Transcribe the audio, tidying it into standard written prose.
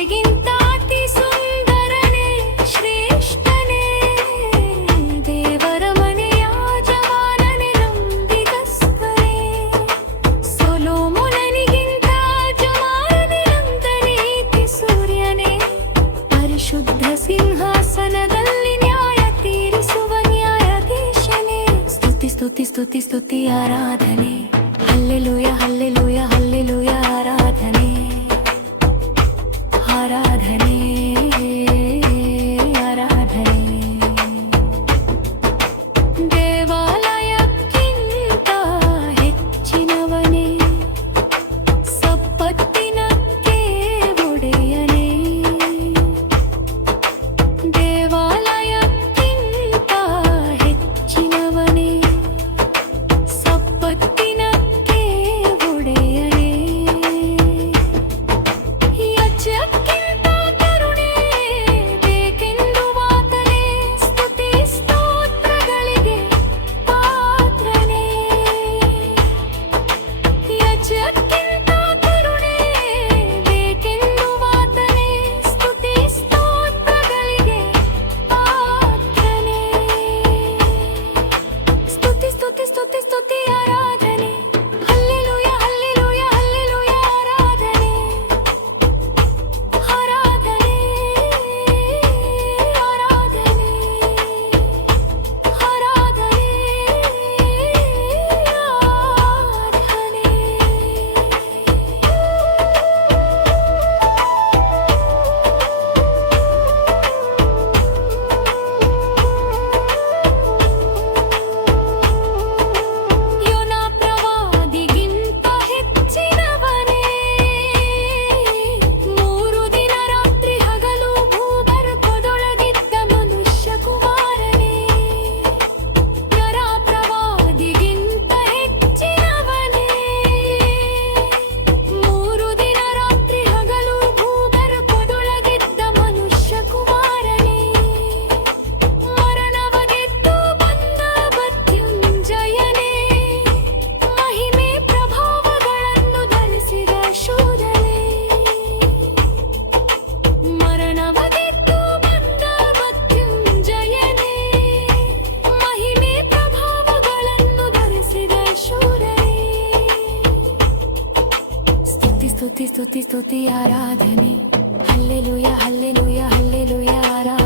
ನಿನಗಿಂತ ಅತಿ ಸುಂದರನೇ ಶ್ರೇಷ್ಠನೇ ದೇವರ ಮನೆಯ ಜವಾನನೇ ನಂಬಿಗಸ್ತನೇ ಸೊಲೊಮೋನನಿಗಿಂತ ಜವಾನನೇ ನಂದ ನೀತಿ ಸೂರ್ಯನೇ ಪರಿಶುದ್ಧ ಸಿಂಹಾಸನದಲ್ಲಿ ನ್ಯಾಯ ತೀರಿಸುವ ನ್ಯಾಯಾಧೀಶನೇ ಸ್ತುತಿ ಸ್ತುತಿ ಸ್ತುತಿ ಸ್ತುತಿ ಆರಾಧನೆ ಹಲ್ಲೆಲೂಯ ಹಲ್ಲೆಲೂಯ ಹಲ್ಲೆಲೂಯ ಆರಾಧನೆ ಆರಾಧನೆ ಆರಾಧನೆ ದೇವಾಲಯಕ್ಕಿಂತ ಹೆಚ್ಚಿನವನೇ ಸಂಪತ್ತಿನಕ್ಕೆ ಒಡೆಯನೇ ದೇವಾಲಯಕ್ಕಿಂತ ಹೆಚ್ಚಿನವನೇ ಸಂಪತ್ತಿನಕ್ಕೆ ಒಡೆಯನೇ ಯಜ್ಞಕ್ಕಿಂತ ಕರುಣೆ ಬೇಕೆಂದು ಆತನೇ ಸ್ತುತಿ ಸ್ತೋತ್ರಗಳಿಗೆ ಪಾತ್ರನೇ ಯಜ್ಞಕ್ಕಿಂತ ಕರುಣೆ ಬೇಕೆಂದು ಆತನೇ ಸ್ತುತಿ ಸ್ತೋತ್ರಗಳಿಗೆ ಪಾತ್ರನೇ ಸ್ತುತಿ ಸ್ತುತಿ ಸ್ತುತಿ ಸ್ತುತಿ ಆರಾಧನೆ ಹಲ್ಲೆಲೂಯ ಹಲ್ಲೆಲೂಯ ಹಲ್ಲೆಲೂಯ ಆರಾಧನೆ ಆರಾಧನೆ ಆರಾಧನೆ ಆರಾಧನೆ ಯೋನ ಪ್ರವಾದಿಗಿಂತ ಹೆಚ್ಚಿನವನೇ 3 ದಿನ ರಾತ್ರಿ ಹಗಲು ಭೂಗರ್ಭದೊಳಗಿದ್ದ ಮನುಷ್ಯ ಕುಮಾರನೇ ನರ ಪ್ರವಾದಿಗಿಂತ ಹೆಚ್ಚಿನವನೇ 3 ದಿನ ರಾತ್ರಿ ಹಗಲು ಭೂಗರ್ಭದೊಳಗಿದ್ದ ಮನುಷ್ಯ ಕುಮಾರನೇ ಮರಣವ ಗೆದ್ದು ಬಂದ ಮೃತ್ಯುಂಜಯನೇ ಮಹಿಮೆ ಪ್ರಭಾವಗಳನ್ನು ಧರಿಸಿದ ಶೂರನೇ ಮರಣವ ಗೆದ್ದು ಬಂದ ಮೃತ್ಯುಂಜಯನೇ ಮಹಿಮೆ ಪ್ರಭಾವಗಳನ್ನು ಧರಿಸಿದ ಶೂರನೇ ಸ್ತುತಿ ಸ್ತುತಿ ಸ್ತುತಿ ಸ್ತುತಿ ಆರಾಧನೆ ಹಲ್ಲೆಲೂಯ ಹಲ್ಲೆಲೂಯ ಹಲ್ಲೆಲೂಯ ಆರಾಧನೆ